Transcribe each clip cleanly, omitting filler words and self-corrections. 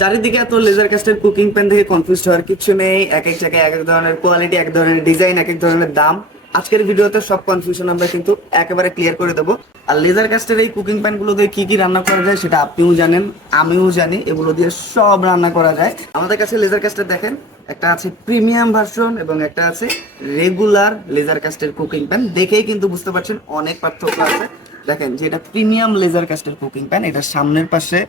চারিদিকে এত লেজার কাস্টের কুকিং প্যান থেকে কনফিউজ হওয়ার কিছু নেই। এক এক জায়গায় এক এক ধরনের কোয়ালিটি, এক ধরনের ডিজাইন, এক এক ধরনের দাম। আজকের ভিডিওতে সব কনফিউশন আমরা কিন্তু একেবারে ক্লিয়ার করে দেবো। আর লেজার কাস্টের এই কুকিং প্যান গুলো দিয়ে কি কি রান্না করা যায় সেটা আপনিও জানেন, আমিও জানি। এগুলো দিয়ে সব রান্না করা যায়। আমাদের কাছে লেজার কাস্টের দেখেন, একটা আছে প্রিমিয়াম ভার্সন এবং একটা আছে রেগুলার লেজার কাস্টের কুকিং প্যান। দেখেই কিন্তু বুঝতে পারছেন অনেক পার্থক্য আছে। দেখেন যে এটা প্রিমিয়াম লেজার কাস্টের কুকিং প্যান, এটা সামনের পাশে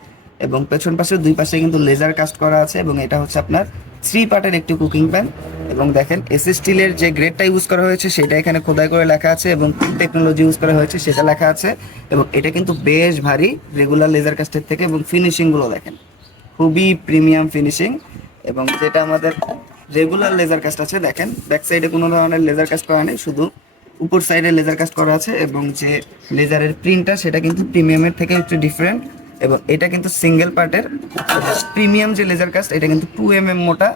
এবং পেছন পাশে দুই পাশে কিন্তু লেজার কাস্ট করা আছে এবং এটা হচ্ছে আপনার 3 পার্টের একটি কুকিং প্যান। এবং দেখেন এসএস স্টিলের যে গ্রেডটা ইউজ করা হয়েছে সেটা এখানে খোদাই করে লেখা আছে এবং টেকনোলজি ইউজ করা হয়েছে সেটা লেখা আছে। এবং এটা কিন্তু বেশ ভারী রেগুলার লেজার কাস্টের থেকে। এবং ফিনিশিংগুলো দেখেন খুবই প্রিমিয়াম ফিনিশিং। এবং যেটা আমাদের রেগুলার লেজার কাস্ট আছে, দেখেন ব্যাক সাইডে কোনো ধরনের লেজার কাস্ট করা নেই, শুধু উপর সাইডে লেজার কাস্ট করা আছে। এবং যে লেজারের প্রিন্টটা সেটা কিন্তু প্রিমিয়ামের থেকে একটু ডিফারেন্ট। এবং এটা কিন্তু সিঙ্গেল পার্টের। প্রিমিয়াম যে লেজার কাস্ট এটা কিন্তু 2 mm মোটা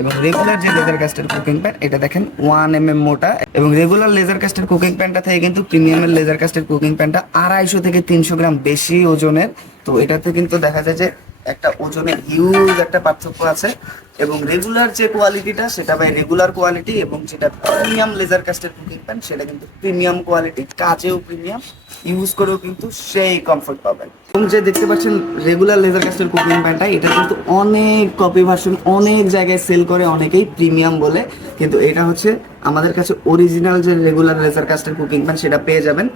এবং রেগুলার যে লেজার কাস্টের কুকিং প্যান এটা দেখেন 1 mm মোটা। এবং রেগুলার লেজার কাস্টের কুকিং প্যানটা থেকে কিন্তু প্রিমিয়ামের লেজার কাস্টের কুকিং প্যানটা 250 থেকে 300 গ্রাম বেশি ওজনের। তো এটাতে কিন্তু দেখা যায় যে একটা ওজনে হিউজ একটা পার্থক্য আছে। এবং রেগুলার যে কোয়ালিটিটা সেটা ভাই রেগুলার কোয়ালিটি, এবং যেটা প্রিমিয়াম লেজার কাস্টের কুকিং প্যান সেটা কিন্তু প্রিমিয়াম কোয়ালিটি, কাজেও প্রিমিয়াম, ইউজ করেও কিন্তু সেই কমফোর্ট পাবেন। এবং যে দেখতে পাচ্ছেন রেগুলার লেজার কাস্টের কুকিং প্যানটা, এটা কিন্তু অনেক কপি ভার্সন অনেক জায়গায় সেল করে অনেকেই প্রিমিয়াম বলে, কিন্তু এটা হচ্ছে আমাদের কাছে অরিজিনাল যে রেগুলার লেজার কাস্টের কুকিং প্যান সেটা পেয়ে যাবেন।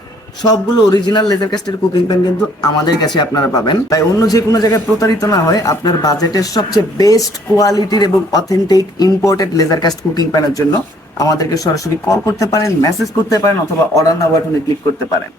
সবগুলো অরিজিনাল লেজার কাস্টের কুকিং প্যান কিন্তু আমাদের কাছে আপনারা পাবেন। তাই অন্য যে কোনো জায়গায় প্রতারিত না হয়, আপনার বাজেটের সবচেয়ে বেস্ট কোয়ালিটির এবং authentic imported laser cast cooking প্যানের জন্য আমাদেরকে সরাসরি কল করতে পারেন, মেসেজ করতে পারেন, অথবা অর্ডার নাও বাটনে ক্লিক করতে পারেন।